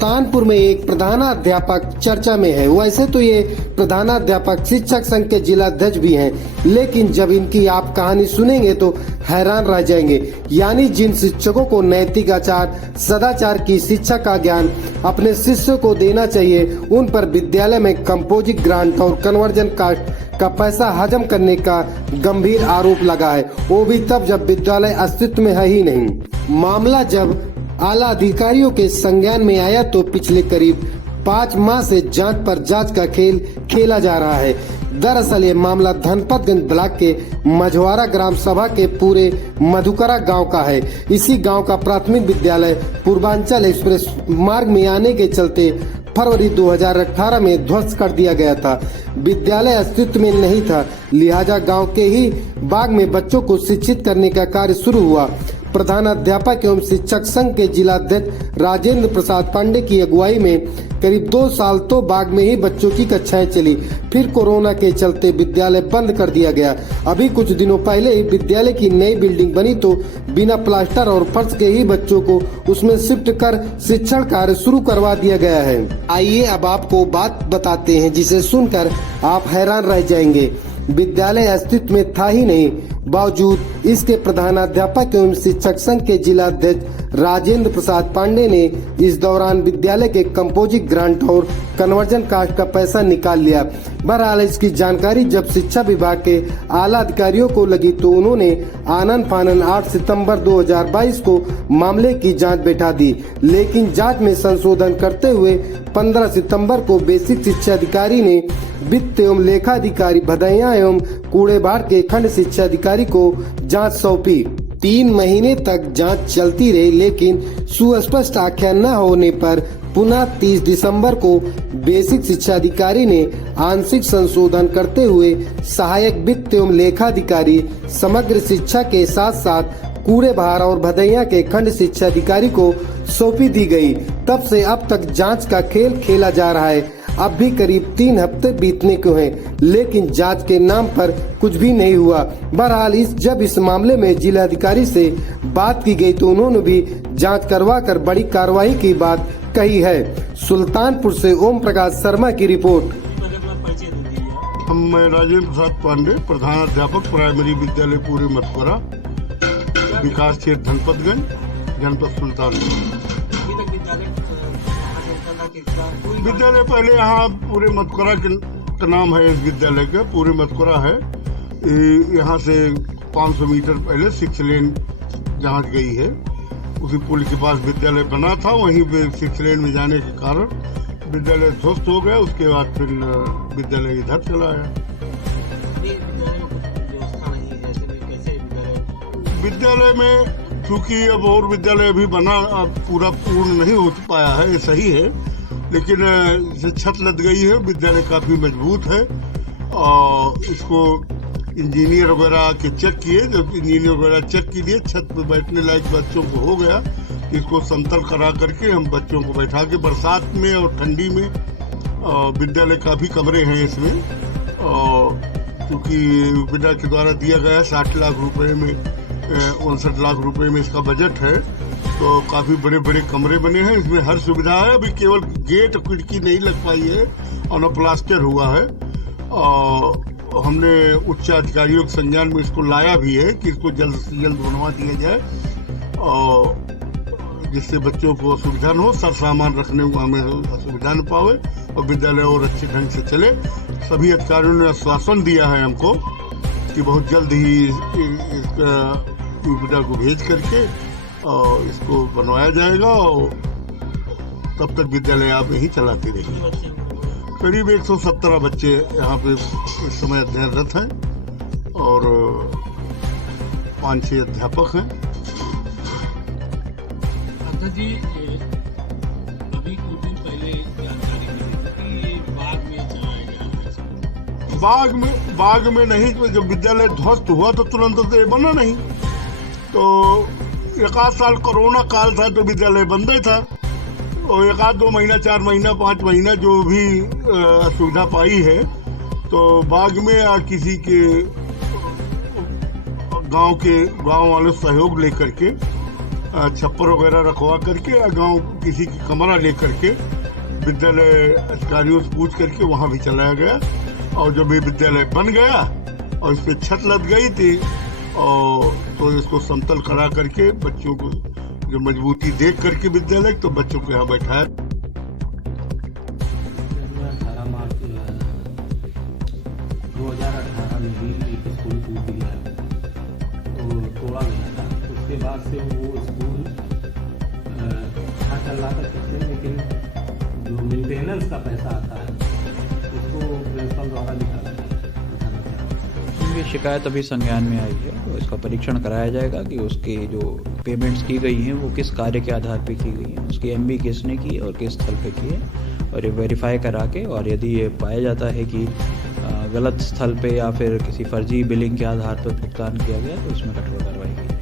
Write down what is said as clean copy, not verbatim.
सुल्तानपुर में एक प्रधानाध्यापक चर्चा में है। वैसे तो ये प्रधानाध्यापक शिक्षक संघ के जिलाध्यक्ष भी हैं, लेकिन जब इनकी आप कहानी सुनेंगे तो हैरान रह जाएंगे। यानी जिन शिक्षकों को नैतिक आचार सदाचार की शिक्षा का ज्ञान अपने शिष्यों को देना चाहिए, उन पर विद्यालय में कंपोजिट ग्रांट और कन्वर्जन कास्ट का पैसा हजम करने का गंभीर आरोप लगा है, वो भी तब जब विद्यालय अस्तित्व में है ही नहीं। मामला जब आला अधिकारियों के संज्ञान में आया तो पिछले करीब 5 माह से जांच पर जांच का खेल खेला जा रहा है। दरअसल ये मामला धनपतगंज ब्लॉक के मझवारा ग्राम सभा के पूरे मधुकरा गांव का है। इसी गांव का प्राथमिक विद्यालय पूर्वांचल एक्सप्रेस मार्ग में आने के चलते फरवरी 2018 में ध्वस्त कर दिया गया था। विद्यालय अस्तित्व में नहीं था, लिहाजा गांव के ही बाग में बच्चों को शिक्षित करने का कार्य शुरू हुआ। प्रधानाध्यापक एवं शिक्षक संघ के जिलाध्यक्ष राजेंद्र प्रसाद पांडे की अगुवाई में करीब 2 साल तो बाग में ही बच्चों की कक्षाएं चली। फिर कोरोना के चलते विद्यालय बंद कर दिया गया। अभी कुछ दिनों पहले ही विद्यालय की नई बिल्डिंग बनी तो बिना प्लास्टर और फर्श के ही बच्चों को उसमें शिफ्ट कर शिक्षण कार्य शुरू करवा दिया गया है। आइए अब आपको बात बताते हैं जिसे सुनकर आप हैरान रह जाएंगे। विद्यालय अस्तित्व में था ही नहीं, बावजूद इसके प्रधानाध्यापक एवं शिक्षक संघ के जिलाध्यक्ष राजेंद्र प्रसाद पांडे ने इस दौरान विद्यालय के कंपोजिट ग्रांट और कन्वर्जन कास्ट का पैसा निकाल लिया। बहरहाल इसकी जानकारी जब शिक्षा विभाग के आला अधिकारियों को लगी तो उन्होंने आनन फानन 8 सितंबर 2022 को मामले की जांच बैठा दी, लेकिन जांच में संशोधन करते हुए 15 सितंबर को बेसिक शिक्षा अधिकारी ने वित्त एवं लेखा अधिकारी भदैया एवं कूड़ेबाड़ के खंड शिक्षा अधिकारी को जांच सौंपी। 3 महीने तक जांच चलती रही, लेकिन सुस्पष्ट आख्या न होने पर पुनः 30 दिसंबर को बेसिक शिक्षा अधिकारी ने आंशिक संशोधन करते हुए सहायक वित्त एवं लेखा अधिकारी समग्र शिक्षा के साथ साथ कूड़ेबाड़ और भदैया के खंड शिक्षा अधिकारी को सौंपी दी गई। तब से अब तक जांच का खेल खेला जा रहा है। अब भी करीब 3 हफ्ते बीतने को हैं, लेकिन जांच के नाम पर कुछ भी नहीं हुआ। बहरहाल जब इस मामले में जिलाधिकारी से बात की गई तो उन्होंने भी जांच करवाकर बड़ी कार्रवाई की बात कही है। सुल्तानपुर से ओम प्रकाश शर्मा की रिपोर्ट। मैं राजेंद्र प्रसाद पांडे, प्रधानाध्यापक प्राइमरी विद्यालय पूरे मधुकरा, विकास क्षेत्र धनपतगंज, जनपद सुल्तानपुर। विद्यालय पहले यहाँ पूरे मधुकरा का नाम है, इस विद्यालय का पूरे मधुकरा है। यहाँ से 500 मीटर पहले 6 लेन जहाँ गई है, उसी पुल के पास विद्यालय बना था। वहीं पे 6 लेन में जाने के कारण विद्यालय ध्वस्त हो गया। उसके बाद फिर विद्यालय इधर चला आया। विद्यालय में चूँकि अब और विद्यालय अभी बना पूरा पूर्ण नहीं हो पाया है, ये सही है, लेकिन इसे छत लग गई है। विद्यालय काफ़ी मजबूत है और इसको इंजीनियर वगैरह के चेक किए। जब इंजीनियर वगैरह चेक किए, छत पर बैठने लायक बच्चों को हो गया। इसको समतल करा करके हम बच्चों को बैठा के बरसात में और ठंडी में, विद्यालय काफ़ी कमरे हैं इसमें। क्योंकि विद्यालय के द्वारा दिया गया 60 लाख रुपए में 59 लाख रुपए में इसका बजट है, तो काफ़ी बड़े बड़े कमरे बने हैं। इसमें हर सुविधा है। अभी केवल गेट खिड़की नहीं लग पाई है और न प्लास्टर हुआ है। हमने उच्च अधिकारियों के संज्ञान में इसको लाया भी है कि इसको जल्द से जल्द बनवा दिया जाए और जिससे बच्चों को असुविधा न हो, सर सामान रखने को हमें असुविधा न पावे और विद्यालय और अच्छे ढंग से चले। सभी अधिकारियों ने आश्वासन दिया है हमको कि बहुत जल्द ही विद्यालय को भेज करके और इसको बनवाया जाएगा और तब तक विद्यालय आप यही चलाते रहेंगे। करीब 117 बच्चे यहाँ पे इस समय अध्ययनरत हैं और 5-6 अध्यापक हैं। जी, अभी कुछ दिन पहले जानकारी मिली थी कि बाग में चलाया जाएगा। बाग में नहीं, तो जब विद्यालय ध्वस्त हुआ तो तुरंत तो ये बना नहीं। तो 1 साल कोरोना काल था तो विद्यालय बंद ही था और 1-2 महीना, 4 महीना, 5 महीना जो भी सुविधा पाई है तो बाग में या किसी के गांव वालों सहयोग लेकर के छप्पर वगैरह रखवा करके या गांव किसी की कमरा लेकर के विद्यालय अधिकारियों से पूछ करके वहां भी चलाया गया। और जब ये विद्यालय बन गया और इस पे छत लग गई थी और तो इसको समतल करा करके बच्चों को जो मजबूती देख करके विद्यालय तो बच्चों को यहाँ बैठाया। 2018 में भी एक स्कूल टूट गया तो तोड़ा गया था। उसके बाद से वो स्कूल अच्छा चल रहा था कुछ दिन, लेकिन जो मेंटेनेंस का पैसा आता है उसको प्रिंसिपल द्वारा निकाला जाए। ये शिकायत अभी संज्ञान में आई है तो इसका परीक्षण कराया जाएगा कि उसकी जो पेमेंट्स की गई हैं वो किस कार्य के आधार पे की गई हैं, उसकी एमबी किसने की और किस स्थल पे की है, और ये वेरीफाई करा के, और यदि ये पाया जाता है कि गलत स्थल पे या फिर किसी फर्जी बिलिंग के आधार पर भुगतान किया गया तो उसमें कठोर कार्रवाई की जाए।